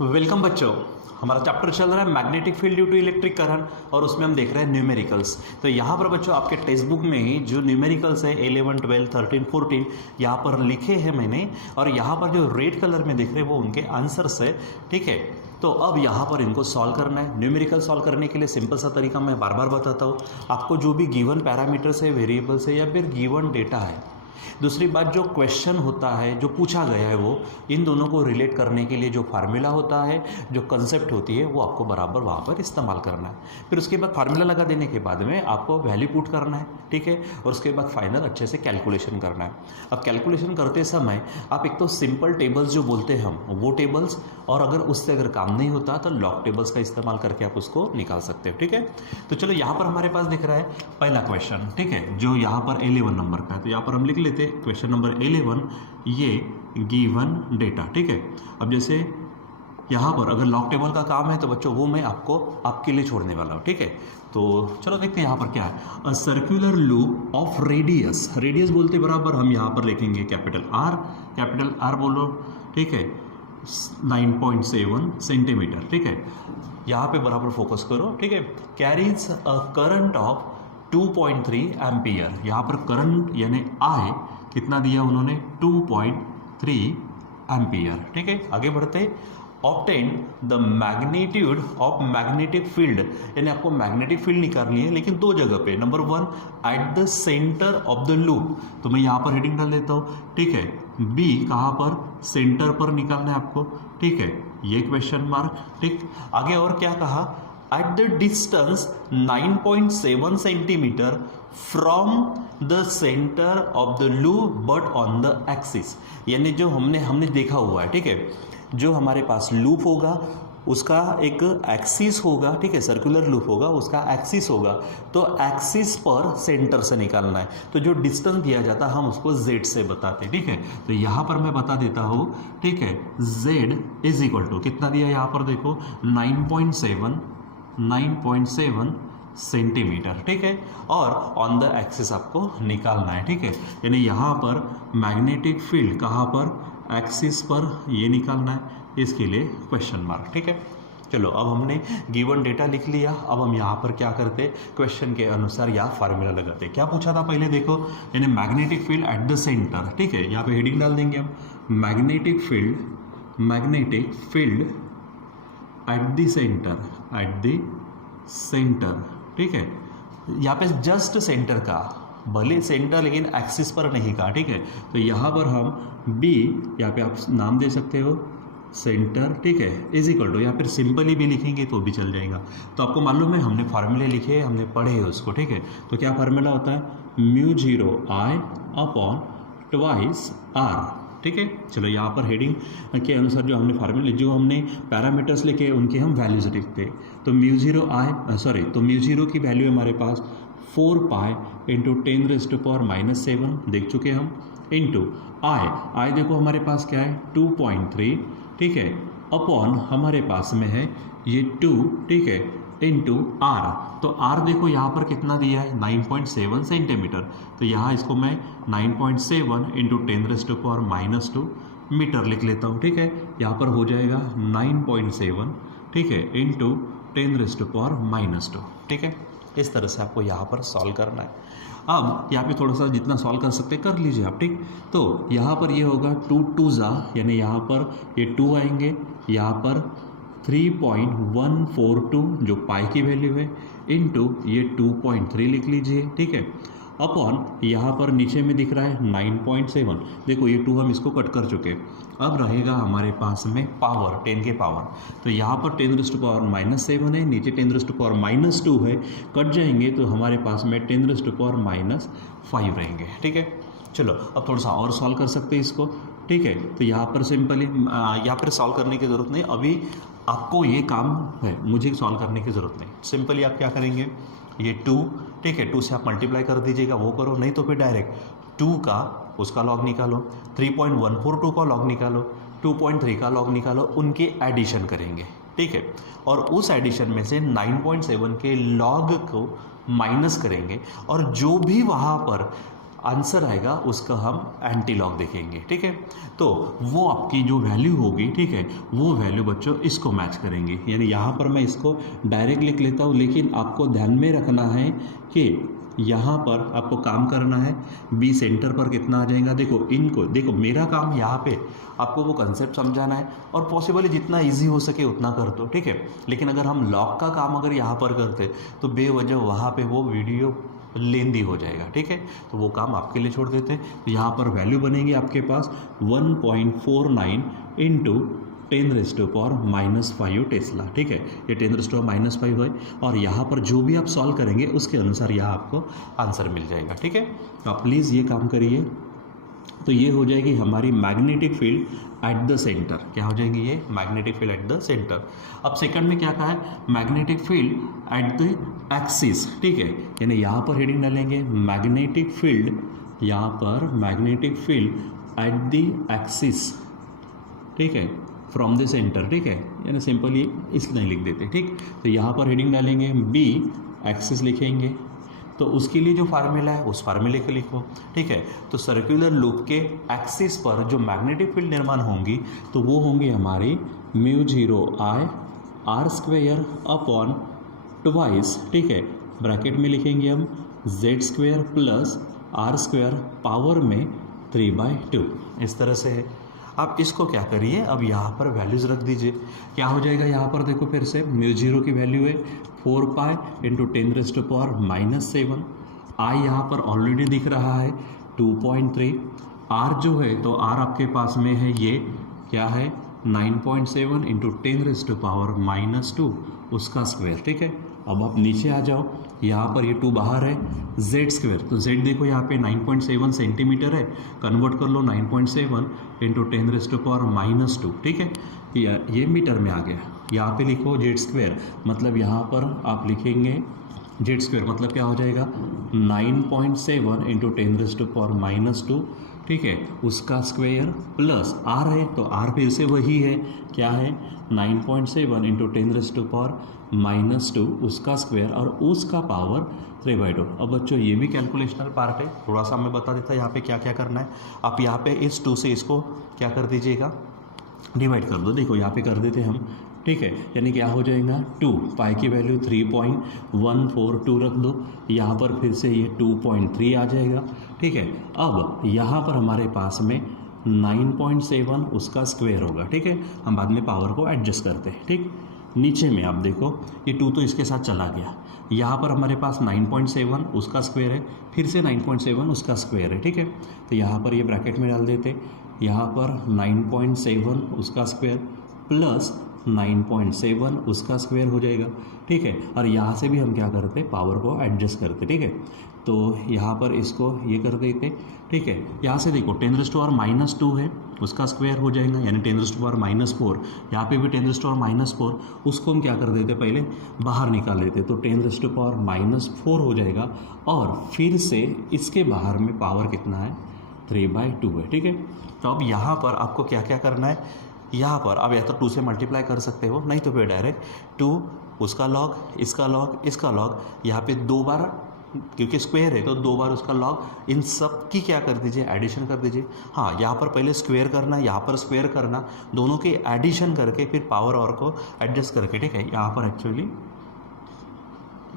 Welcome बच्चों। हमारा chapter चल रहा है magnetic field due to electric current और उसमें हम देख रहे हैं न्यूमेरिकल्स। तो यहाँ पर बच्चों आपके टेक्स्ट बुक में ही जो न्यूमेरिकल्स है 11, 12, 13, 14 यहाँ पर लिखे हैं मैंने, और यहाँ पर जो रेड कलर में दिख रहे हैं वो उनके आंसर्स है। ठीक है, तो अब यहाँ पर इनको सॉल्व करना है। न्यूमेरिकल सॉल्व करने के लिए सिंपल सा तरीका मैं बार बार बताता हूँ आपको। जो भी गिवन पैरामीटर्स है, वेरिएबल्स है या फिर गिवन डेटा है, दूसरी बात जो क्वेश्चन होता है, जो पूछा गया है, वो इन दोनों को रिलेट करने के लिए जो फार्मूला होता है, जो कंसेप्ट होती है, वो आपको बराबर वहाँ पर इस्तेमाल करना है। फिर उसके बाद फार्मूला लगा देने के बाद में आपको वैल्यू पुट करना है। ठीक है, और उसके बाद फाइनल अच्छे से कैलकुलेशन करना है। अब कैलकुलेशन करते समय आप एक तो सिंपल टेबल्स जो बोलते हैं हम, वो टेबल्स, और अगर उससे अगर काम नहीं होता तो लॉग टेबल्स का इस्तेमाल करके आप उसको निकाल सकते हो। ठीक है, तो चलो यहाँ पर हमारे पास दिख रहा है पहला क्वेश्चन। ठीक है, जो यहाँ पर 11 नंबर का है, तो यहाँ पर हम लिख लेते हैं क्वेश्चन नंबर 11, ये गिवन डेटा। ठीक है, अब जैसे यहाँ पर अगर लॉग टेबल का काम है तो बच्चों वो मैं आपके लिए छोड़ने वाला हूँ। ठीक है, तो चलो देखते हैं यहाँ पर क्या है। A circular loop of radius, radius बोलते बराबर हम यहाँ पर लिखेंगे कैपिटल आर बोलो। ठीक है, 9.7 सेंटीमीटर। ठीक है, यहाँ पे बराबर फोकस करो। ठीक है, carries a current of 2.3 ampere. यहाँ पर करंट यानी आई कितना दिया उन्होंने, 2.3 एम्पियर। ठीक है, आगे बढ़ते। Obtain the magnitude of magnetic field, यानी आपको मैग्नेटिक फील्ड निकालनी है, लेकिन दो जगह पे। Number 1 at the centre of the loop, तो मैं यहाँ पर हेडिंग डाल देता हूँ। ठीक है, बी कहाँ पर, सेंटर पर निकालना है आपको। ठीक है, ये क्वेश्चन मार्क। ठीक, आगे और क्या कहा, at the distance 9.7 centimetre from the centre of the loop but on the axis, यानी जो हमने देखा हुआ है। ठीक है, जो हमारे पास लूप होगा उसका एक एक्सिस होगा। ठीक है, सर्कुलर लूप होगा, उसका एक्सिस होगा, तो एक्सिस पर सेंटर से निकालना है। तो जो डिस्टेंस दिया जाता है हम उसको z से बताते हैं। ठीक है, तो यहाँ पर मैं बता देता हूँ। ठीक है, z इज इक्वल टू कितना दिया यहाँ पर देखो, 9.7 सेंटीमीटर। ठीक है, और ऑन द एक्सिस आपको निकालना है। ठीक है, यानी यहाँ पर मैग्नेटिक फील्ड कहाँ पर, एक्सिस पर, ये निकालना है, इसके लिए क्वेश्चन मार्क। ठीक है, चलो अब हमने गिवन डेटा लिख लिया। अब हम यहाँ पर क्या करते, क्वेश्चन के अनुसार यहाँ फार्मूला लगाते। क्या पूछा था पहले देखो, यानी magnetic field at the centre. ठीक है, यहाँ पे हेडिंग डाल देंगे हम, magnetic field at the centre. ठीक है, यहाँ पे जस्ट सेंटर का, भले सेंटर लेकिन एक्सिस पर नहीं का। ठीक है, तो यहाँ पर हम बी, यहाँ पे आप नाम दे सकते हो सेंटर। ठीक है, इज इक्वल टू, या फिर सिंपली भी लिखेंगे तो भी चल जाएगा। तो आपको मालूम है हमने फार्मूले लिखे, हमने पढ़े हैं उसको। ठीक है, तो क्या फार्मूला होता है, μ0 I अपॉन ट्वाइस आर। ठीक है, चलो यहाँ पर हेडिंग के अनुसार जो हमने फार्मूले, जो हमने पैरामीटर्स लिखे उनके हम वैल्यूज लिखते हैं। तो μ0 की वैल्यू हमारे पास 4 पाई इंटू 10⁻⁻⁷ देख चुके हम, इंटू आई देखो हमारे पास क्या है 2.3। ठीक है, अपॉन हमारे पास में है ये 2। ठीक है, इंटू आर, तो आर देखो यहाँ पर कितना दिया है, 9.7 सेंटीमीटर। तो यहाँ इसको मैं 9.7 इंटू 10⁻⁻² मीटर लिख लेता हूँ। ठीक है, यहाँ पर हो जाएगा 9.7। ठीक है, इंटू 10⁻²। ठीक है, इस तरह से आपको यहाँ पर सॉल्व करना है। अब यहाँ पे थोड़ा सा जितना सॉल्व कर सकते कर लीजिए आप। ठीक, तो यहाँ पर ये होगा 2 2 यानी यहाँ पर ये 2 आएंगे, यहाँ पर 3.142 जो पाई की वैल्यू है, इनटू ये 2.3 लिख लीजिए। ठीक है, अपॉन यहाँ पर नीचे में दिख रहा है 9.7, देखो ये 2 हम इसको कट कर चुके। अब रहेगा हमारे पास में पावर, 10 के पावर, तो यहाँ पर 10⁻⁻7 है, नीचे 10⁻⁻2 है, कट जाएंगे तो हमारे पास में 10⁻5 रहेंगे। ठीक है, चलो अब थोड़ा सा और सॉल्व कर सकते हैं इसको। ठीक है, तो यहाँ पर सिंपली यहाँ पर सॉल्व करने की ज़रूरत नहीं, अभी आपको ये काम है, मुझे सॉल्व करने की ज़रूरत नहीं। सिंपली आप क्या करेंगे, ये 2, ठीक है, 2 से आप मल्टीप्लाई कर दीजिएगा, वो करो, नहीं तो फिर डायरेक्ट 2 का उसका लॉग निकालो, 3.142 का लॉग निकालो, 2.3 का लॉग निकालो, उनके एडिशन करेंगे। ठीक है, और उस एडिशन में से 9.7 के लॉग को माइनस करेंगे, और जो भी वहाँ पर आंसर आएगा उसका हम एंटी लॉग देखेंगे, ठीक है। तो वो आपकी जो वैल्यू होगी, ठीक है, वो वैल्यू बच्चों इसको मैच करेंगे। यानी यहाँ पर मैं इसको डायरेक्ट लिख लेता हूँ, लेकिन आपको ध्यान में रखना है कि यहाँ पर आपको काम करना है। बी सेंटर पर कितना आ जाएगा, देखो इनको, देखो मेरा काम यहाँ पे आपको वो कंसेप्ट समझाना है और पॉसिबली जितना इजी हो सके उतना कर दो, ठीक है। लेकिन अगर हम लॉग का काम अगर यहाँ पर करते तो बेवजह वहाँ पे वो वीडियो लेंदी हो जाएगा, ठीक है। तो वो काम आपके लिए छोड़ देते हैं। तो यहाँ पर वैल्यू बनेगी आपके पास 1.49 इंटू 10⁻⁻5 टेस्ला, ठीक है। ये 10⁻⁻5 है और यहाँ पर जो भी आप सॉल्व करेंगे उसके अनुसार यहाँ आपको आंसर मिल जाएगा, ठीक है। तो आप प्लीज़ ये काम करिए। तो ये हो जाएगी हमारी magnetic field at the centre. क्या हो जाएगी ये? Magnetic field at the centre. अब सेकंड में क्या कहा है? Magnetic field at the axis, ठीक है। यानी यहाँ पर हेडिंग डालेंगे मैग्नेटिक फील्ड, यहाँ पर magnetic field at the axis, ठीक है, फ्रॉम द सेंटर, ठीक है। यानी सिंपली इसलिए लिख देते, ठीक। तो यहाँ पर हेडिंग डालेंगे बी, एक्सिस लिखेंगे, तो उसके लिए जो फार्मूला है उस फार्मूले को लिखो, ठीक है। तो सर्कुलर लूप के एक्सिस पर जो मैग्नेटिक फील्ड निर्माण होंगी तो वो होंगी हमारी μ0I r² अपॉन ट्वाइस, ठीक है, ब्रैकेट में लिखेंगे हम z² प्लस r² पावर में 3/2, इस तरह से है। आप इसको क्या करिए, अब यहाँ पर वैल्यूज़ रख दीजिए। क्या हो जाएगा यहाँ पर? देखो फिर से μ0 की वैल्यू है 4π इंटू 10⁻⁻7। आई यहाँ पर ऑलरेडी दिख रहा है 2.3। आर जो है तो आर आपके पास में है, ये क्या है 9.7 इंटू 10⁻⁻2 उसका स्क्वायर, ठीक है। अब आप नीचे आ जाओ, यहाँ पर ये 2 बाहर है, z², तो z देखो यहाँ पे 9.7 सेंटीमीटर है, कन्वर्ट कर लो 9.7 इंटू 10⁻⁻2, ठीक है। ये मीटर में आ गया। यहाँ पे लिखो z², मतलब यहाँ पर आप लिखेंगे z², मतलब क्या हो जाएगा 9.7 इंटू 10⁻⁻2, ठीक है, उसका स्क्वायर प्लस आर है, तो आर फिर से वही है, क्या है 9.7 इंटू 10⁻⁻2 उसका स्क्वायर और उसका पावर 3/2। अब बच्चों ये भी कैलकुलेशनल पार्ट है, थोड़ा सा मैं बता देता यहाँ पे क्या क्या करना है। आप यहाँ पे इस 2 से इसको क्या कर दीजिएगा, डिवाइड कर दो। देखो यहाँ पे कर देते हम, ठीक है। यानी क्या हो जाएगा 2 पाई की वैल्यू 3.142 रख दो, यहाँ पर फिर से ये 2.3 आ जाएगा, ठीक है। अब यहाँ पर हमारे पास में 9.7 उसका स्क्वायर होगा, ठीक है। हम बाद में पावर को एडजस्ट करते हैं, ठीक। नीचे में आप देखो ये 2 तो इसके साथ चला गया, यहाँ पर हमारे पास 9.7 उसका स्क्वायर है, फिर से 9.7 उसका स्क्वायर है, ठीक है। तो यहाँ पर ये ब्रैकेट में डाल देते, यहाँ पर 9.7 उसका स्क्वायर प्लस 9.7 उसका स्क्वायर हो जाएगा, ठीक है। और यहाँ से भी हम क्या करते, पावर को एडजस्ट करते, ठीक है। तो यहाँ पर इसको ये कर देते, ठीक है। यहाँ से देखो 10⁻⁻2 है, उसका स्क्वायर हो जाएगा, यानी 10⁻⁻4, यहाँ पे भी 10⁻⁻4, उसको हम क्या कर देते, पहले बाहर निकाल लेते, तो 10⁻⁻4 हो जाएगा। और फिर से इसके बाहर में पावर कितना है 3/2 है, ठीक है। तो अब यहाँ पर आपको क्या क्या करना है, यहाँ पर आप या तो 2 से मल्टीप्लाई कर सकते हो, नहीं तो फिर डायरेक्ट 2 उसका लॉग, इसका लॉग, इसका लॉग, यहाँ पे 2 बार, क्योंकि स्क्वायर है तो 2 बार उसका लॉग, इन सब की क्या कर दीजिए, एडिशन कर दीजिए। हाँ, यहाँ पर पहले स्क्वायर करना, यहाँ पर स्क्वायर करना, दोनों के एडिशन करके फिर पावर और को एडजस्ट करके, ठीक है। यहाँ पर एक्चुअली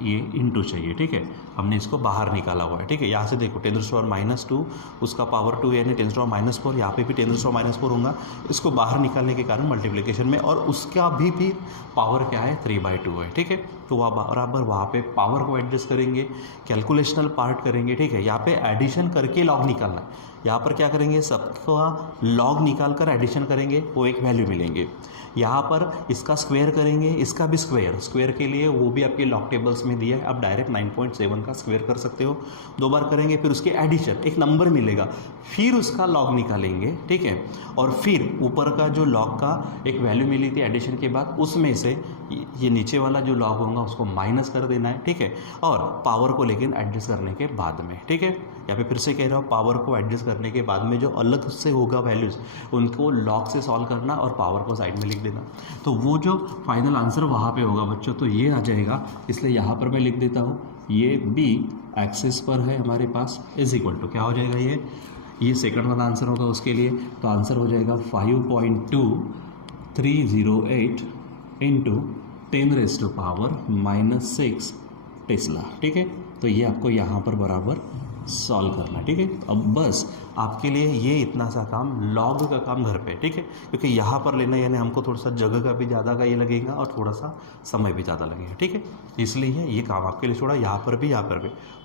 ये इनटू चाहिए, ठीक है, हमने इसको बाहर निकाला हुआ है, ठीक है। यहाँ से देखो 10⁻⁻2 उसका पावर 2 यानी 10⁻⁻4, यहाँ पे भी 10⁻⁻4 होगा, इसको बाहर निकालने के कारण मल्टीप्लिकेशन में, और उसका भी पावर क्या है 3/2 है, ठीक है। तो वह बराबर वहाँ पे पावर को एडजस्ट करेंगे, कैलकुलेशनल पार्ट करेंगे, ठीक है। यहाँ पे एडिशन करके लॉग निकालना है, यहाँ पर क्या करेंगे, सबका लॉग निकाल कर एडिशन करेंगे, वो एक वैल्यू मिलेंगे। यहाँ पर इसका स्क्वायर करेंगे, इसका भी स्क्वायर के लिए वो भी आपके लॉग टेबल्स में दिया है, आप डायरेक्ट 9.7 का स्क्वायर कर सकते हो, 2 बार करेंगे, फिर उसके एडिशन, एक नंबर मिलेगा, फिर उसका लॉग निकालेंगे, ठीक है। और फिर ऊपर का जो लॉग का एक वैल्यू मिली थी एडिशन के बाद, उसमें से ये नीचे वाला जो लॉग होगा उसको माइनस कर देना है, ठीक है। और पावर को लेकिन एडजस्ट करने के बाद में, ठीक है। यहाँ पे फिर से कह रहा हूँ, पावर को एडजस्ट करने के बाद में जो अलग से होगा वैल्यूज़, उनको लॉग से सॉल्व करना और पावर को साइड में लिख देना, तो वो जो फाइनल आंसर वहाँ पे होगा बच्चों, तो ये आ जाएगा। इसलिए यहाँ पर मैं लिख देता हूँ, ये बी एक्सिस पर है हमारे पास इज इक्वल टू क्या हो जाएगा, ये सेकंड वाला आंसर होगा उसके लिए, तो आंसर हो जाएगा 5.2308 इंटू 10⁻⁻6 टेस्ला। ठीक है, तो ये आपको यहाँ पर बराबर सॉल्व करना है। ठीक है, अब बस आपके लिए ये इतना सा काम, लॉग का काम घर पे, ठीक है, क्योंकि यहाँ पर लेना यानी हमको थोड़ा सा जगह का भी ज़्यादा का ये लगेगा और थोड़ा सा समय भी ज़्यादा लगेगा। ठीक है, इसलिए ये काम आपके लिए छोड़ा, यहाँ पर भी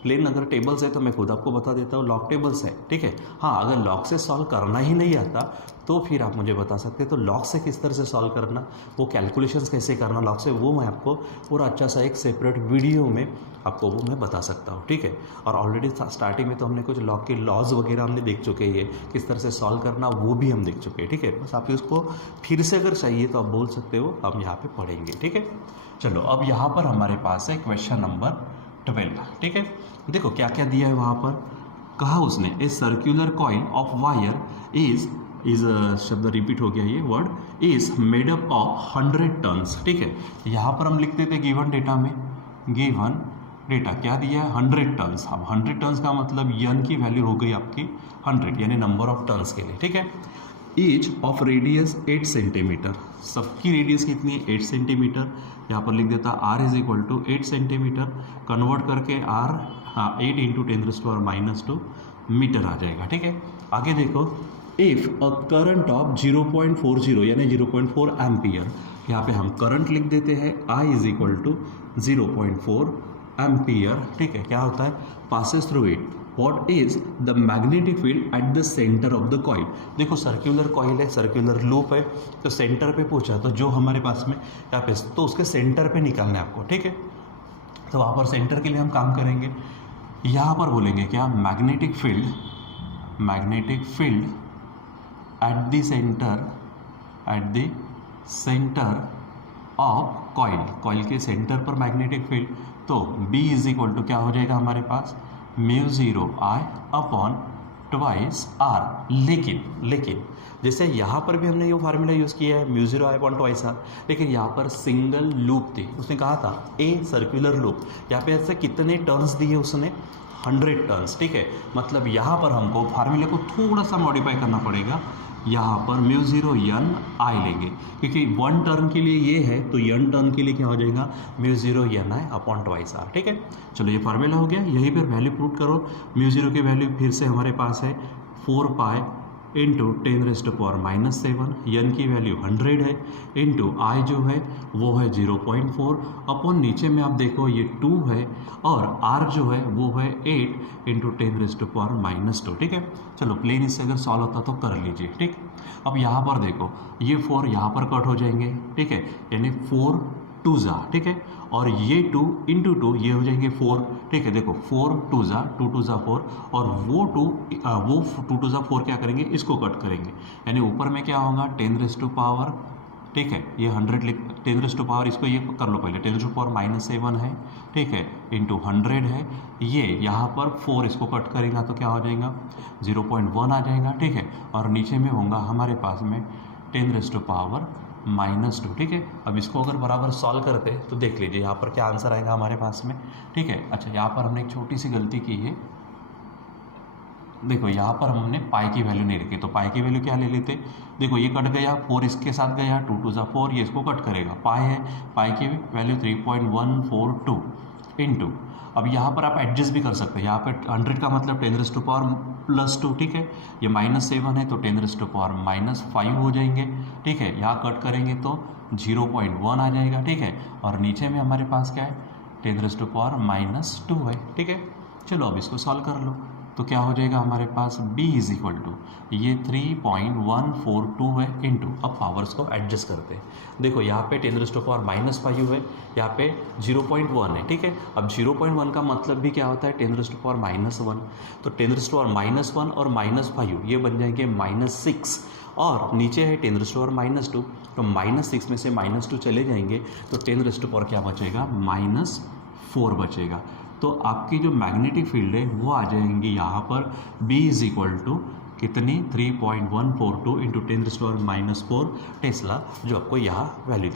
प्लेन अगर टेबल्स है तो मैं खुद आपको बता देता हूँ लॉग टेबल्स है। ठीक है, हाँ अगर लॉग से सॉल्व करना ही नहीं आता तो फिर आप मुझे बता सकते हैं तो लॉग से किस तरह से सॉल्व करना, वो कैलकुलेशंस कैसे करना लॉग से, वो मैं आपको पूरा अच्छा सा एक सेपरेट वीडियो में आपको वो मैं बता सकता हूँ। ठीक है, और ऑलरेडी स्टार्टिंग में तो हमने कुछ लॉग के लॉज वगैरह हमने देख चुके हैं, किस तरह से सॉल्व करना वो भी हम देख चुके हैं। ठीक है, बस आप उसको फिर से अगर चाहिए तो आप बोल सकते हो, हम यहाँ पे पढ़ेंगे। ठीक है, चलो अब यहाँ पर हमारे पास है क्वेश्चन नंबर 12। ठीक है, देखो क्या क्या दिया है वहाँ पर, कहा उसने a circular coil of wire is शब्द रिपीट हो गया, ये word is made up of 100 turns. ठीक है, यहाँ पर हम लिखते थे गिवन डेटा में, गिवन डेटा क्या दिया है 100 टर्न्स। अब 100 टर्न्स का मतलब यन की वैल्यू हो गई आपकी 100 यानी नंबर ऑफ टर्न्स के लिए। ठीक है, ईच ऑफ रेडियस 8 सेंटीमीटर, सबकी रेडियस कितनी है 8 सेंटीमीटर। यहाँ पर लिख देता R is equal to 8 centimetre, convert करके आर 8 इंटू 10⁻⁻2 मीटर आ जाएगा। ठीक है, आगे देखो इफ़ अ करंट ऑफ 0.40 यानी 0.4 एम्पियर, यहाँ पे हम करंट लिख देते हैं I is equal to 0.4 ampere. ठीक है, क्या होता है passes through it, what is the magnetic field at the centre of the coil. देखो सर्क्यूलर कॉइल है, सर्क्यूलर लूप है, तो सेंटर पे पूछा तो जो हमारे पास में यहाँ पे तो उसके सेंटर पे निकालना है आपको। ठीक है, तो वहाँ पर सेंटर के लिए हम काम करेंगे, यहाँ पर बोलेंगे क्या magnetic field at the centre of coil के सेंटर पर मैग्नेटिक फील्ड, तो B इज इक्वल टू क्या हो जाएगा हमारे पास μ0I अपॉन ट्वाइस आर। लेकिन जैसे यहाँ पर भी हमने ये फार्मूला यूज़ किया है μ0I अपॉन ट्वाइस आर, लेकिन यहाँ पर सिंगल लूप थी, उसने कहा था ए सर्कुलर लूप, यहाँ पे ऐसे कितने टर्न्स दिए उसने 100 टर्न्स। ठीक है, मतलब यहाँ पर हमको फार्मूले को थोड़ा सा मॉडिफाई करना पड़ेगा, यहाँ पर μ0 n लेंगे क्योंकि 1 टर्न के लिए ये है, तो n टर्न के लिए क्या हो जाएगा μ0 n अपॉन ट्वाइस आर। ठीक है, चलो ये फार्मूला हो गया, यहीं पर वैल्यू पुट करो, μ0 की वैल्यू फिर से हमारे पास है 4 पाई इंटू 10⁻⁻7, n की वैल्यू 100 है, इंटू आई जो है वो है 0.4 अपॉन नीचे में आप देखो ये 2 है, और r जो है वो है 8 इंटू 10⁻⁻2। ठीक है, चलो प्लेन इससे अगर सॉल्व होता तो कर लीजिए। ठीक, अब यहाँ पर देखो ये 4 यहाँ पर कट हो जाएंगे। ठीक है, यानी 4 2 जा, ठीक है, और ये 2 इंटू 2 ये हो जाएंगे 4। ठीक है, देखो 4 2 जा 2 जा 4, और वो 2 जा 4 क्या करेंगे, इसको कट करेंगे, यानी ऊपर में क्या होगा 10⁻, ठीक है, ये 100 लिख 10⁻, इसको ये कर लो पहले, 10⁻⁻7 है। ठीक है, इंटू 100 है, ये यहाँ पर 4 इसको कट करेगा तो क्या हो जाएगा 0.1 आ जाएगा। ठीक है, और नीचे में होगा हमारे पास में 10⁻⁻2। ठीक है, अब इसको अगर बराबर सॉल्व करते तो देख लीजिए यहाँ पर क्या आंसर आएगा हमारे पास में। ठीक है, अच्छा यहाँ पर हमने एक छोटी सी गलती की है, देखो यहाँ पर हमने पाई की वैल्यू नहीं रखी, तो पाई की वैल्यू क्या ले लेते, देखो ये कट गया, 4 इसके साथ गया, 2 2 जा 4, ये इसको कट करेगा, पाई है, पाई की वैल्यू 3.142 इंटू, अब यहाँ पर आप एडजस्ट भी कर सकते हैं, यहाँ पर 100 का मतलब 10⁻+2। ठीक है, ये -7 है तो 10⁻5 हो जाएंगे। ठीक है, यहाँ कट करेंगे तो 0.1 आ जाएगा। ठीक है, और नीचे में हमारे पास क्या है 10⁻⁻2 है। ठीक है, चलो अब इसको सॉल्व कर लो, तो क्या हो जाएगा हमारे पास B इज इक्वल टू ये 3.142 है इंटू, अब पावर्स को एडजस्ट करते हैं, देखो यहाँ पे 10⁻⁻5 है, यहाँ पे 0.1 है। ठीक है, अब 0.1 का मतलब भी क्या होता है 10⁻⁻1, तो 10⁻⁻1 और -5 ये बन जाएंगे -6, और नीचे है 10⁻⁻2, तो -6 में से -2 चले जाएंगे तो 10⁻, क्या बचेगा -4 बचेगा। तो आपकी जो मैग्नेटिक फील्ड है वो आ जाएंगी यहाँ पर B इज इक्वल टू कितनी 3.142 इंटू 10⁻⁻4 टेस्ला, जो आपको यहाँ वैल्यू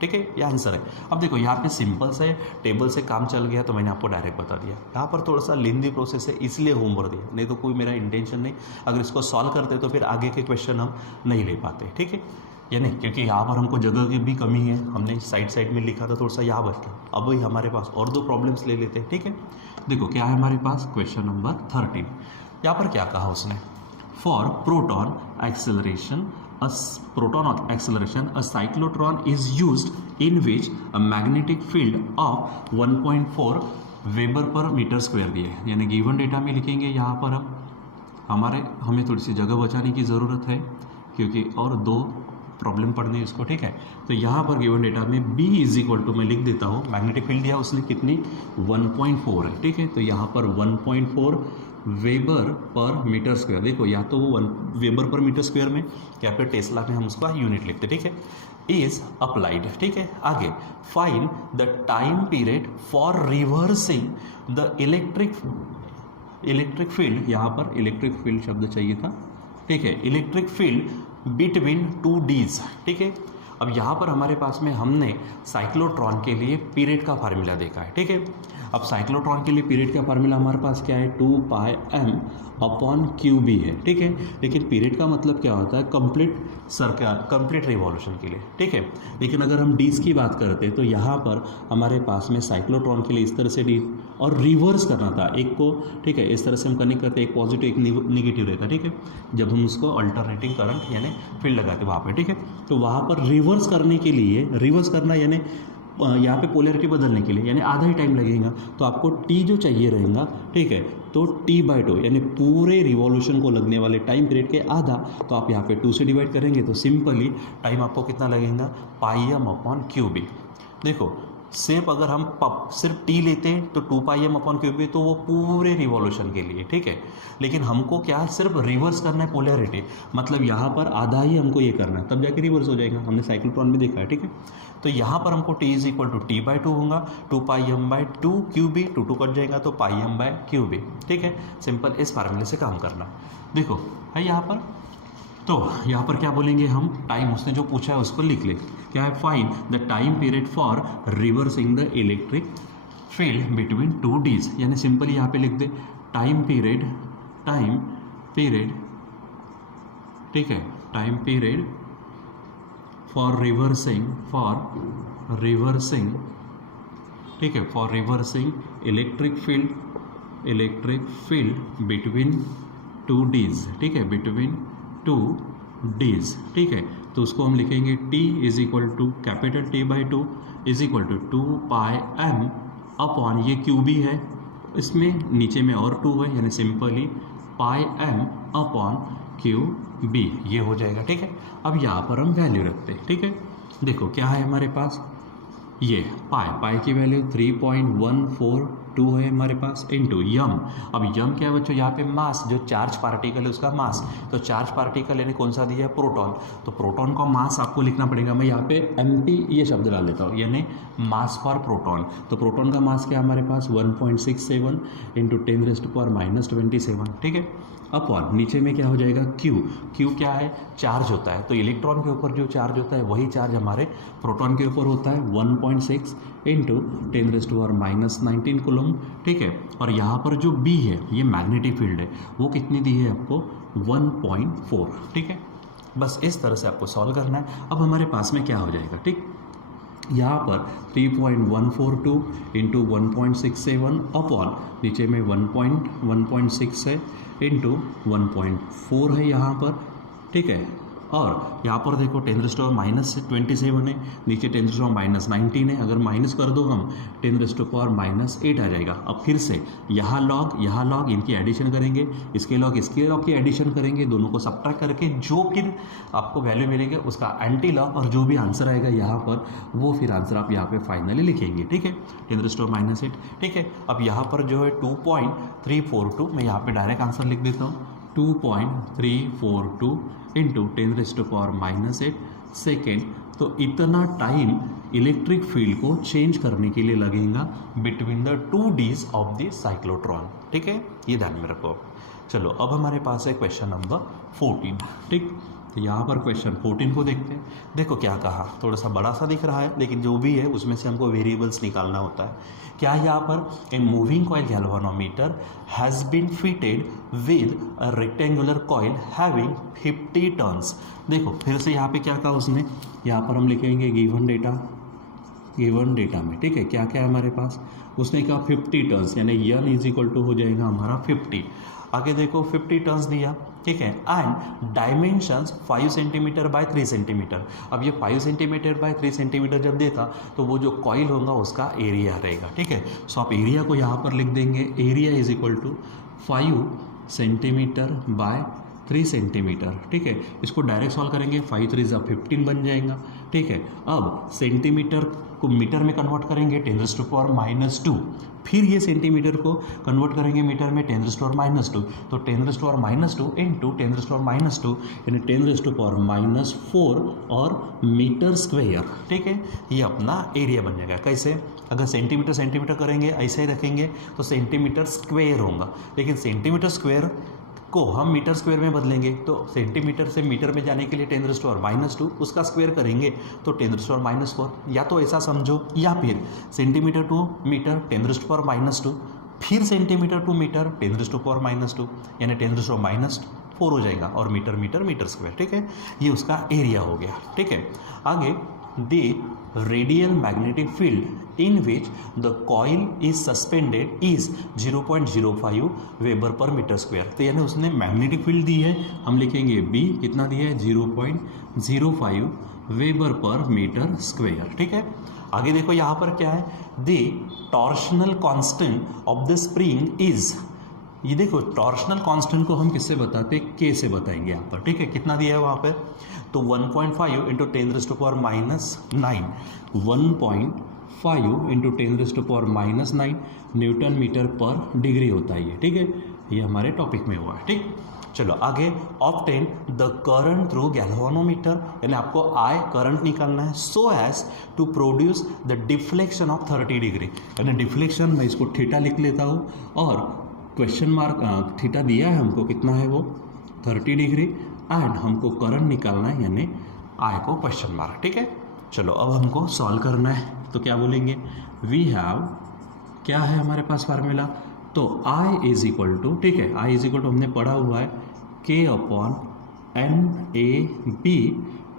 ठीक है, ये आंसर है। अब देखो यहाँ पे सिंपल से टेबल से काम चल गया तो मैंने आपको डायरेक्ट बता दिया। यहाँ पर थोड़ा सा लेंदी प्रोसेस है इसलिए होमवर्क दिया, नहीं तो कोई मेरा इंटेंशन नहीं। अगर इसको सॉल्व करते तो फिर आगे के क्वेश्चन हम नहीं ले पाते, ठीक है या नहीं, क्योंकि यहाँ पर हमको जगह की भी कमी है, हमने साइड में लिखा था थोड़ा सा यहाँ बच गया। अब वही हमारे पास और 2 प्रॉब्लम्स ले लेते हैं, ठीक है। देखो क्या है हमारे पास, क्वेश्चन नंबर 13। यहाँ पर क्या कहा उसने, for proton acceleration a cyclotron is used in which a magnetic field of 1.4 weber per metre square दिए, यानी गिवन डेटा में लिखेंगे। यहाँ पर हमें थोड़ी सी जगह बचाने की ज़रूरत है क्योंकि और 2 प्रॉब्लम पढ़नी है इसको, ठीक है। तो यहाँ पर गिवन डेटा में B इज इक्वल टू, मैं लिख देता हूँ, मैग्नेटिक फील्ड दिया उसने कितनी 1.4 है, ठीक है। तो यहाँ पर 1.4 वेबर पर मीटर स्क्वायर, देखो या तो वो 1 वेबर पर मीटर स्क्वायर में या फिर टेस्ला में हम उसका यूनिट लिखते, ठीक है, इज अप्लाइड, ठीक है। आगे find the time period for reversing the electric field, यहाँ पर इलेक्ट्रिक फील्ड शब्द चाहिए था, ठीक है, इलेक्ट्रिक फील्ड बिटवीन 2 Ds, ठीक है। अब यहाँ पर हमारे पास में हमने साइक्लोट्रॉन के लिए पीरियड का फार्मूला देखा है, ठीक है। अब साइक्लोट्रॉन के लिए पीरियड का फार्मूला हमारे पास क्या है, 2πm/qb है, ठीक है। लेकिन पीरियड का मतलब क्या होता है, कंप्लीट रिवॉल्यूशन के लिए, ठीक है। लेकिन अगर हम डीज की बात करते हैं तो यहाँ पर हमारे पास में साइक्लोट्रॉन के लिए इस तरह से डी और रिवर्स करना था एक को, ठीक है। इस तरह से हम कनेक्ट करते, एक पॉजिटिव एक निगेटिव रहता, ठीक है, जब हम उसको अल्टरनेटिंग करंट यानी फील्ड लगाते वहाँ पर, ठीक है। तो वहाँ पर रिवर्स करने के लिए, रिवर्स करना यानी यहाँ पे पोलैरिटी बदलने के लिए यानी आधा ही टाइम लगेगा, तो आपको टी जो चाहिए रहेगा, ठीक है। तो t/2 यानी पूरे रिवॉल्यूशन को लगने वाले टाइम पीरियड के आधा, तो आप यहाँ पे 2 से डिवाइड करेंगे तो सिंपली टाइम आपको कितना लगेगा, πm/qb। देखो सिर्फ अगर हम सिर्फ t लेते हैं तो 2πm/qb, तो वो पूरे रिवॉल्यूशन के लिए, ठीक है। लेकिन हमको क्या सिर्फ रिवर्स करना है पोलैरिटी, मतलब यहाँ पर आधा ही हमको ये करना है, तब जाके रिवर्स हो जाएगा, हमने साइक्लोट्रॉन में देखा है, ठीक है। तो यहाँ पर हमको t is equal to t/2 होगा, 2πm/2qb, 2 कट जाएगा तो πm/qb, ठीक है। सिंपल इस फार्मूले से काम करना। देखो है यहाँ पर, तो यहाँ पर क्या बोलेंगे हम, टाइम उसने जो पूछा है उसको लिख ले, क्या है, find the time period for reversing the electric field between 2 Ds, यानी सिंपली यहाँ पे लिख दे टाइम पीरियड, ठीक है, टाइम पीरियड फॉर रिवर्सिंग, ठीक है, for reversing electric field between 2 Ds, ठीक है, बिटवीन 2 Ds, ठीक है। तो उसको हम लिखेंगे t is equal to capital T/2 is equal to 2πm/, ये QB है, इसमें नीचे में और 2 है, यानी सिंपली πm/QB ये हो जाएगा, ठीक है। अब यहाँ पर हम वैल्यू रखते हैं, ठीक है। देखो क्या है हमारे पास, ये पाई की वैल्यू 3.142 है हमारे पास, इनटू यम। अब यम क्या है बच्चों, यहाँ पे मास, जो चार्ज पार्टिकल है उसका मास, तो चार्ज पार्टिकल यानी कौन सा दिया है, प्रोटॉन, तो प्रोटॉन का मास आपको लिखना पड़ेगा। मैं यहाँ पे mp ये शब्द डाल देता हूँ, यानी मास फॉर प्रोटॉन। तो प्रोटॉन का मास क्या है हमारे पास 1.67 इंटू 10⁻⁻27, ठीक है। अपॉन नीचे में क्या हो जाएगा, क्यू क्या है, चार्ज होता है, तो इलेक्ट्रॉन के ऊपर जो चार्ज होता है वही चार्ज हमारे प्रोटॉन के ऊपर होता है, 1.6 इंटू 10⁻⁻19 कूलम, ठीक है। और यहाँ पर जो B है ये मैग्नेटिक फील्ड है, वो कितनी दी है आपको, 1.4, ठीक है। बस इस तरह से आपको सॉल्व करना है। अब हमारे पास में क्या हो जाएगा, ठीक, यहाँ पर 3.142 इंटू 1.67 अपॉन नीचे में 1.6 है इंटू 1.4 है यहाँ पर, ठीक है। और यहाँ पर देखो 10⁻⁻27 है, नीचे 10⁻⁻19 है, अगर माइनस कर दो हम 10⁻⁸ आ जाएगा। अब फिर से यहाँ लॉग इनकी एडिशन करेंगे, इसके लॉग की एडिशन करेंगे, दोनों को सब्ट्रैक्ट करके जो फिर आपको वैल्यू मिलेगी उसका एंटी लॉग, और जो भी आंसर आएगा यहाँ पर वो फिर आंसर आप यहाँ पे फाइनली लिखेंगे, ठीक है, 10⁻⁸, ठीक है। अब यहाँ पर जो है 2.342, मैं यहाँ पे डायरेक्ट आंसर लिख देता हूँ, 2.342 इंटू 10⁻⁻8 सेकेंड। तो इतना टाइम इलेक्ट्रिक फील्ड को चेंज करने के लिए लगेगा between the 2 Ds of the cyclotron, ठीक है, ये ध्यान में रखो। चलो अब हमारे पास है क्वेश्चन नंबर 14, ठीक। तो यहाँ पर क्वेश्चन 14 को देखते हैं। देखो क्या कहा, थोड़ा सा बड़ा सा दिख रहा है लेकिन जो भी है उसमें से हमको वेरिएबल्स निकालना होता है। क्या यहाँ पर a moving coil galvanometer has been fitted with a rectangular coil having 50 turns. देखो फिर से यहाँ पे क्या कहा उसने, यहाँ पर हम लिखेंगे गिवन डेटा में, ठीक है, क्या क्या है हमारे पास, उसने कहा 50 टर्न्स, यानी n इज इक्वल टू हो जाएगा हमारा 50। आगे देखो 50 टर्न्स दिया, ठीक है, and dimensions 5 centimetre by 3 centimetre. अब ये 5 सेंटीमीटर बाय 3 सेंटीमीटर जब देता तो वो जो कॉइल होगा उसका एरिया रहेगा, ठीक है। सो आप एरिया को यहाँ पर लिख देंगे, area is equal to 5 centimetre by 3 centimetre, ठीक है। इसको डायरेक्ट सॉल्व करेंगे, 5 3 15 बन जाएगा, ठीक है। अब सेंटीमीटर को मीटर में कन्वर्ट करेंगे 10⁻², फिर ये सेंटीमीटर को कन्वर्ट करेंगे मीटर में 10⁻², तो 10⁻² इंटू 10⁻², यानी 10⁻⁻4 और मीटर स्क्वेयर, ठीक है। ये अपना एरिया बन जाएगा। कैसे, अगर सेंटीमीटर करेंगे ऐसे ही रखेंगे तो सेंटीमीटर स्क्वेयर होगा, लेकिन सेंटीमीटर स्क्वेयर को हम मीटर स्क्वेयर में बदलेंगे तो सेंटीमीटर से मीटर में जाने के लिए 10⁻², उसका स्क्वेयर करेंगे तो 10⁻⁴। या तो ऐसा समझो, या फिर सेंटीमीटर टू मीटर 10⁻², फिर सेंटीमीटर टू मीटर 10⁻², यानी 10⁻⁴ हो जाएगा, और मीटर स्क्वेयर, ठीक है। ये उसका एरिया हो गया, ठीक है। आगे the radial magnetic field in which the coil is suspended is 0.05 weber per metre square. तो यानी उसने मैग्नेटिक फील्ड दी है, हम लिखेंगे बी, कितना दिया है 0.05 वेबर पर मीटर स्क्वेयर, ठीक है। आगे देखो यहाँ पर क्या है, the torsional constant of the spring is, ये देखो टॉर्शनल कांस्टेंट को हम किससे बताते हैं, के से बताएंगे यहाँ पर, ठीक है। कितना दिया है वहाँ पर, तो 1.5 इंटू 10⁻⁹, 1.5 इंटू 10⁻⁹ न्यूटन मीटर पर डिग्री होता है ये, ठीक है। ये हमारे टॉपिक में हुआ है, ठीक। चलो आगे, obtain the current through galvanometer, यानी आपको आई करंट निकालना है, so as to produce the deflection of 30 डिग्री, यानी डिफ्लेक्शन, मैं इसको थीटा लिख लेता हूँ, और क्वेश्चन मार्क थीटा दिया है हमको, कितना है वो 30 डिग्री, एंड हमको करंट निकालना है, यानी आई को क्वेश्चन मार्क, ठीक है। चलो अब हमको सॉल्व करना है, तो क्या बोलेंगे, वी हैव, क्या है हमारे पास फार्मूला, तो आई इज इक्वल टू, ठीक है, आई इज इक्वल टू हमने पढ़ा हुआ है K/NAB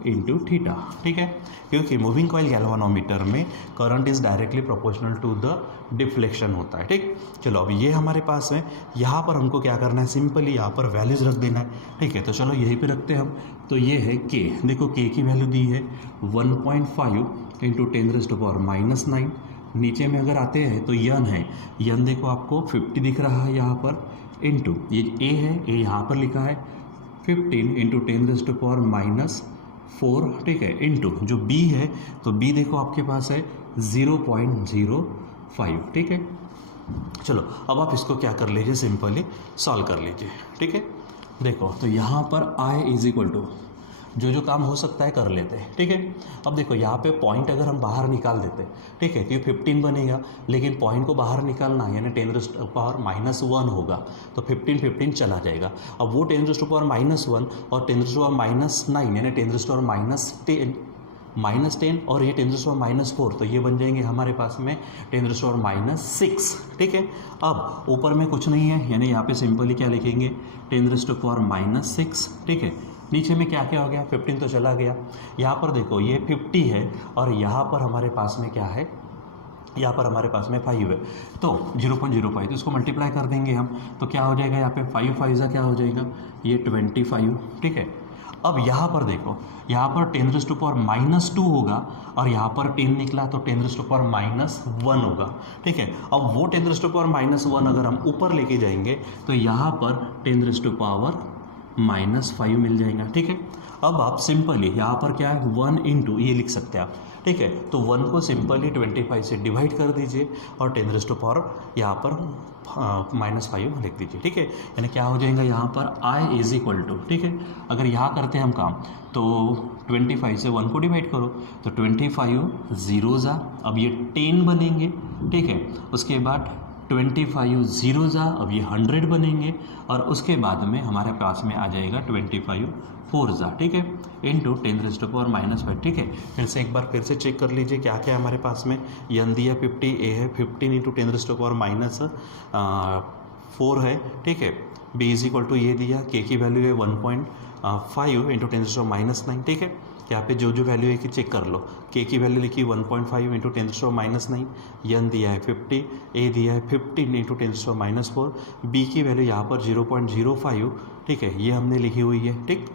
इंटू थीटा, ठीक है, क्योंकि मूविंग कॉइल गैल्वानोमीटर में current is directly proportional to the deflection होता है, ठीक। चलो अब ये हमारे पास है, यहाँ पर हमको क्या करना है, सिंपली यहाँ पर वैल्यूज रख देना है, ठीक है। तो चलो यहीं पे रखते हैं हम, तो ये है K, देखो K की वैल्यू दी है 1.5 इंटू 10⁻⁹, नीचे में अगर आते हैं तो यन है, यन देखो आपको 50 दिख रहा है यहाँ पर, इंटू ये ए है, ए यहाँ पर लिखा है 15 इंटू 10⁻⁴, ठीक है, इंटू जो बी है, तो बी देखो आपके पास है 0.05, ठीक है। चलो अब आप इसको क्या कर लीजिए, सिंपली सॉल्व कर लीजिए, ठीक है। देखो तो यहाँ पर आई इज इक्वल टू, जो काम हो सकता है कर लेते हैं, ठीक है। अब देखो यहाँ पे पॉइंट अगर हम बाहर निकाल देते, ठीक है, तो ये 15 बनेगा, लेकिन पॉइंट को बाहर निकालना यानी 10⁻⁻1 होगा, तो 15 चला जाएगा। अब वो 10⁻⁻1 और 10⁻⁻9 यानी 10⁻10 और ये 10⁻⁴, तो ये बन जाएंगे हमारे पास में 10⁻�6, ठीक है। अब ऊपर में कुछ नहीं है, यानी यहाँ पे सिंपली क्या लिखेंगे 10⁻�6, ठीक है। नीचे में क्या क्या हो गया, 15 तो चला गया, यहाँ पर देखो ये 50 है, और यहाँ पर हमारे पास में क्या है, यहाँ पर हमारे पास में 5 है, तो 0.05, तो इसको मल्टीप्लाई कर देंगे हम, तो क्या हो जाएगा यहाँ पे 5 5 क्या हो जाएगा, ये 25, ठीक है। अब यहाँ पर देखो, यहाँ पर 10⁻⁻2 होगा, और यहाँ पर 10 निकला तो 10⁻⁻1 होगा, ठीक है। अब वो 10⁻⁻1 अगर हम ऊपर लेके जाएंगे तो यहाँ पर 10⁻⁻5 मिल जाएगा, ठीक है। अब आप सिंपली यहाँ पर क्या है 1 इंटू ये लिख सकते हैं आप, ठीक है। तो 1 को सिंपली 25 से डिवाइड कर दीजिए, और 10⁻⁻ यहाँ पर -5 लिख दीजिए, ठीक है। यानी क्या हो जाएगा यहाँ पर आई इज इक्वल टू, ठीक है। अगर यहाँ करते हैं हम काम, तो 25 से 1 को डिवाइड करो, तो 25 0 जा, अब ये 10 बनेंगे, ठीक है। उसके बाद 25 जीरो जा, अब ये 100 बनेंगे और उसके बाद में हमारे पास में आ जाएगा 25 4 जा, ठीक है, इंटू 10⁻⁵, ठीक है। फिर से एक बार फिर से चेक कर लीजिए क्या क्या है हमारे पास में। n दिया 50, a है 15 इंटू 10⁻⁴ है, ठीक है। b इज इक्वल टू ये दिया, k की वैल्यू है 1.5 इंटू 10⁻⁹, ठीक है। यहाँ पे जो जो वैल्यू है कि चेक कर लो। k की वैल्यू लिखी 1.5 इंटू 10⁻⁹, n दिया है 50, a दिया है 15 इंटू 10⁻⁴, b की वैल्यू यहाँ पर 0.05, ठीक है, ये हमने लिखी हुई है, ठीक।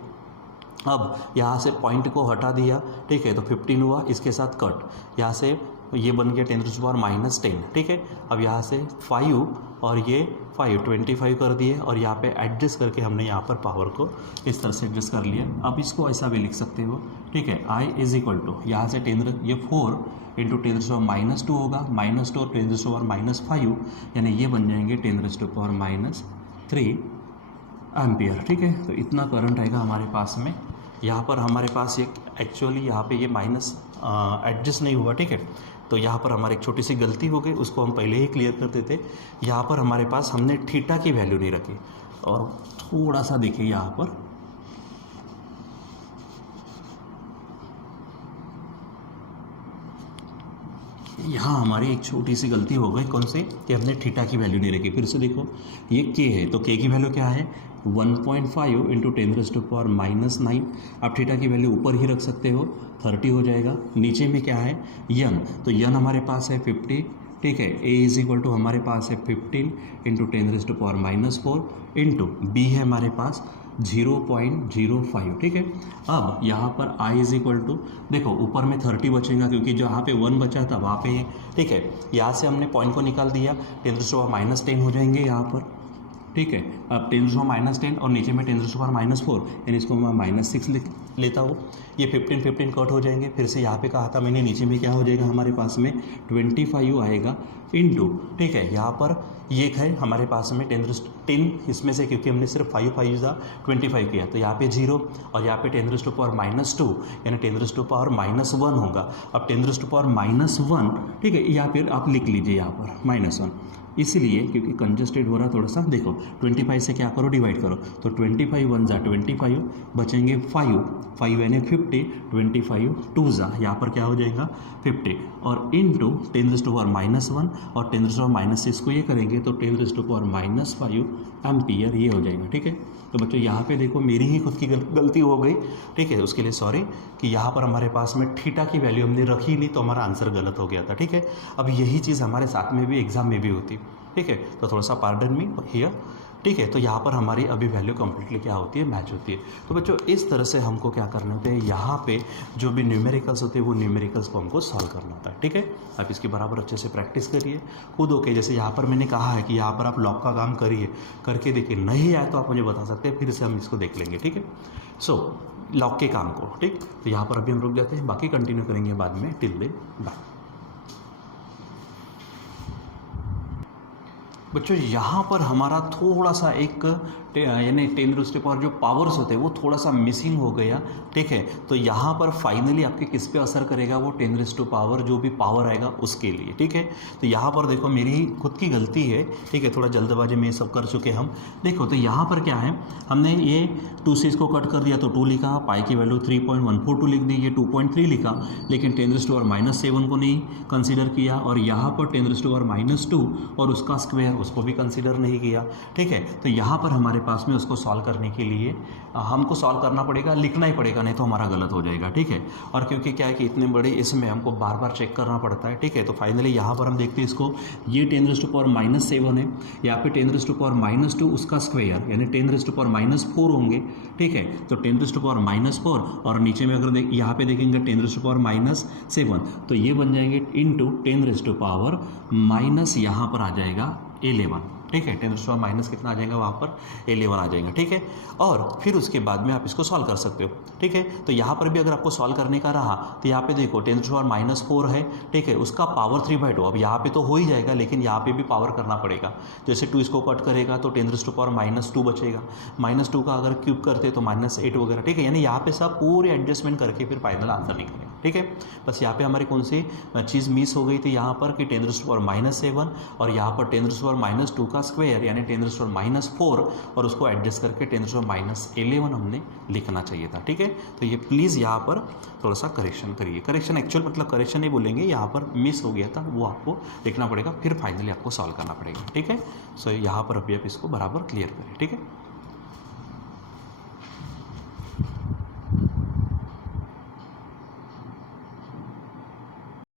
अब यहाँ से पॉइंट को हटा दिया, ठीक है, तो 15 हुआ, इसके साथ कट, यहाँ से ये बन गया 10⁻⁻10, ठीक है। अब यहाँ से 5 और ये 25 कर दिए और यहाँ पे एडजस्ट करके हमने यहाँ पर पावर को इस तरह से एडजस्ट कर लिया। अब इसको ऐसा भी लिख सकते हो, ठीक है, i इज इक्वल टू यहाँ से 4 इंटू 10⁻² होगा, -2 और 10⁻⁵, यानी ये बन जाएंगे 10⁻³ एम्पियर, ठीक है। तो इतना करंट आएगा हमारे पास में। यहाँ पर हमारे पास एक एक्चुअली यहाँ पे ये माइनस एडजस्ट नहीं हुआ, ठीक है। तो यहाँ पर हमारी एक छोटी सी गलती हो गई, उसको हम पहले ही क्लियर कर देते। यहाँ पर हमारे पास हमने थीटा की वैल्यू नहीं रखी, और थोड़ा सा देखिए यहाँ पर यहाँ हमारी एक छोटी सी गलती हो गई, कौन से, कि हमने थीटा की वैल्यू नहीं रखी। फिर से देखो ये k है, तो k की वैल्यू क्या है 1.5 इंटू 10⁻⁹। आप थीटा की वैल्यू ऊपर ही रख सकते हो, 30 हो जाएगा। नीचे में क्या है n, तो n हमारे पास है 50, ठीक है। a इज इक्वल टू हमारे पास है 15 इंटू 10⁻⁴ इंटू b है हमारे पास 0.05, ठीक है। अब यहाँ पर i इज इक्वल टू, देखो ऊपर में 30 बचेगा क्योंकि जहाँ पे 1 बचा था वहाँ पे, ठीक है। यहाँ से हमने पॉइंट को निकाल दिया, 10⁻⁻10 हो जाएंगे यहाँ पर, ठीक है। अब 10⁻⁻10 और नीचे में 10⁻⁴, यानी इसको मैं -6 लिख लेता हूँ। ये 15 कट हो जाएंगे। फिर से यहाँ पे कहा था मैंने, नीचे में क्या हो जाएगा हमारे पास में 25 आएगा इंटू, ठीक है, यहाँ पर ये है हमारे पास में 10 इसमें से, क्योंकि हमने सिर्फ 5 25 किया, तो यहाँ पे 0 और यहाँ पे 10⁻⁻2 यानी 10⁻⁻1 होगा। अब 10⁻⁻1, ठीक है, यहाँ पे आप लिख लीजिए यहाँ पर -1, इसलिए क्योंकि कंजस्टेड हो रहा थोड़ा सा। देखो 25 से क्या करो, डिवाइड करो, तो 25 1 जा 25, बचेंगे 5 यानी 50, 25 2 जा, यहाँ पर क्या हो जाएगा 50, और इंटू 10⁻⁻1 और 10⁻⁻6 को ये करेंगे तो 10⁻⁻5 एम्पियर ये हो जाएगा, ठीक है। तो बच्चों यहाँ पे देखो मेरी ही खुद की गलती हो गई, ठीक है, उसके लिए सॉरी, कि यहाँ पर हमारे पास में थीटा की वैल्यू हमने रखी नहीं, तो हमारा आंसर गलत हो गया था, ठीक है। अब यही चीज़ हमारे साथ में भी एग्जाम में भी होती, ठीक है, तो थोड़ा सा पार्डन मी हियर, ठीक है। तो यहाँ पर हमारी अभी वैल्यू कंप्लीटली क्या होती है, मैच होती है। तो बच्चों इस तरह से हमको क्या करना होता है, यहाँ पे जो भी न्यूमेरिकल्स होते हैं वो न्यूमेरिकल्स को हमको सॉल्व करना होता है, ठीक है। आप इसकी बराबर अच्छे से प्रैक्टिस करिए खुद। ओके, जैसे यहाँ पर मैंने कहा है कि यहाँ पर आप लॉग का काम करिए, करके देखिए, नहीं आए तो आप मुझे बता सकते हैं, फिर से हम इसको देख लेंगे, ठीक है। सो लॉग के काम को, ठीक, तो यहाँ पर अभी हम रुक जाते हैं, बाकी कंटिन्यू करेंगे बाद में। Till then bye. बच्चों यहाँ पर हमारा थोड़ा सा एक यानी 10⁻⁴ जो पावर्स होते हैं वो थोड़ा सा मिसिंग हो गया, ठीक है। तो यहाँ पर फाइनली आपके किस पे असर करेगा, वो 10⁻⁴ जो भी पावर आएगा उसके लिए, ठीक है। तो यहाँ पर देखो मेरी खुद की गलती है, ठीक है, थोड़ा जल्दबाजी में ये सब कर चुके हम। देखो तो यहाँ पर क्या है, हमने ये 2 से इसको कट कर दिया तो 2 लिखा, पाई की वैल्यू 3.142 लिख दी, ये 2.3 लिखा, लेकिन 10⁻⁻7 को नहीं कंसिडर किया, और यहाँ पर 10⁻⁻2 और उसका स्क्वायर उसको भी कंसिडर नहीं किया, ठीक है। तो यहाँ पर हमारे पास में उसको सॉल्व करने के लिए हमको सॉल्व करना पड़ेगा, लिखना ही पड़ेगा, नहीं तो हमारा गलत हो जाएगा, ठीक है। और क्योंकि क्या है कि इतने बड़े इसमें हमको बार बार चेक करना पड़ता है, ठीक है। तो फाइनली यहाँ पर हम देखते हैं इसको, ये 10⁻⁻7 है, यहाँ पे 10⁻⁻2 उसका स्क्वायर यानी 10⁻⁻4 होंगे, ठीक है। तो 10⁻⁻4 और नीचे में अगर यहाँ पे देखेंगे 10⁻⁻7, तो ये बन जाएंगे इंटू 10⁻⁻, यहाँ पर आ जाएगा 11, ठीक है। 10⁻⁻ कितना आ जाएगा, वहाँ पर 11 आ जाएगा, ठीक है। और फिर उसके बाद में आप इसको सॉल्व कर सकते हो, ठीक है। तो यहाँ पर भी अगर आपको सॉल्व करने का रहा तो यहाँ पे देखो 10⁻⁻4 है, ठीक है, उसका पावर 3/2। अब यहाँ पे तो हो ही जाएगा, लेकिन यहाँ पे भी पावर करना पड़ेगा। जैसे 2 इसको कट करेगा तो 10⁻⁻2 बचेगा, -2 का अगर क्यूब करते तो -8 वगैरह, ठीक है। यानी यहाँ पे सब पूरे एडजस्टमेंट करके फिर फाइनल आंसर निकलेगा। ठीक है। बस यहाँ पे हमारी कौन सी चीज़ मिस हो गई थी यहाँ पर कि 10⁻⁻7 और यहाँ पर 10⁻⁻2 का स्क्वायर यानी 10⁻⁻4 और उसको एडजस्ट करके 10⁻⁻11 हमने लिखना चाहिए था, ठीक है। तो ये प्लीज़ यहाँ पर थोड़ा सा करेक्शन करिए। करेक्शन एक्चुअल मतलब करेक्शन नहीं बोलेंगे, यहाँ पर मिस हो गया था वो आपको लिखना पड़ेगा, फिर फाइनली आपको सॉल्व करना पड़ेगा, ठीक है। सो यहाँ पर अभी आप इसको बराबर क्लियर करें, ठीक है।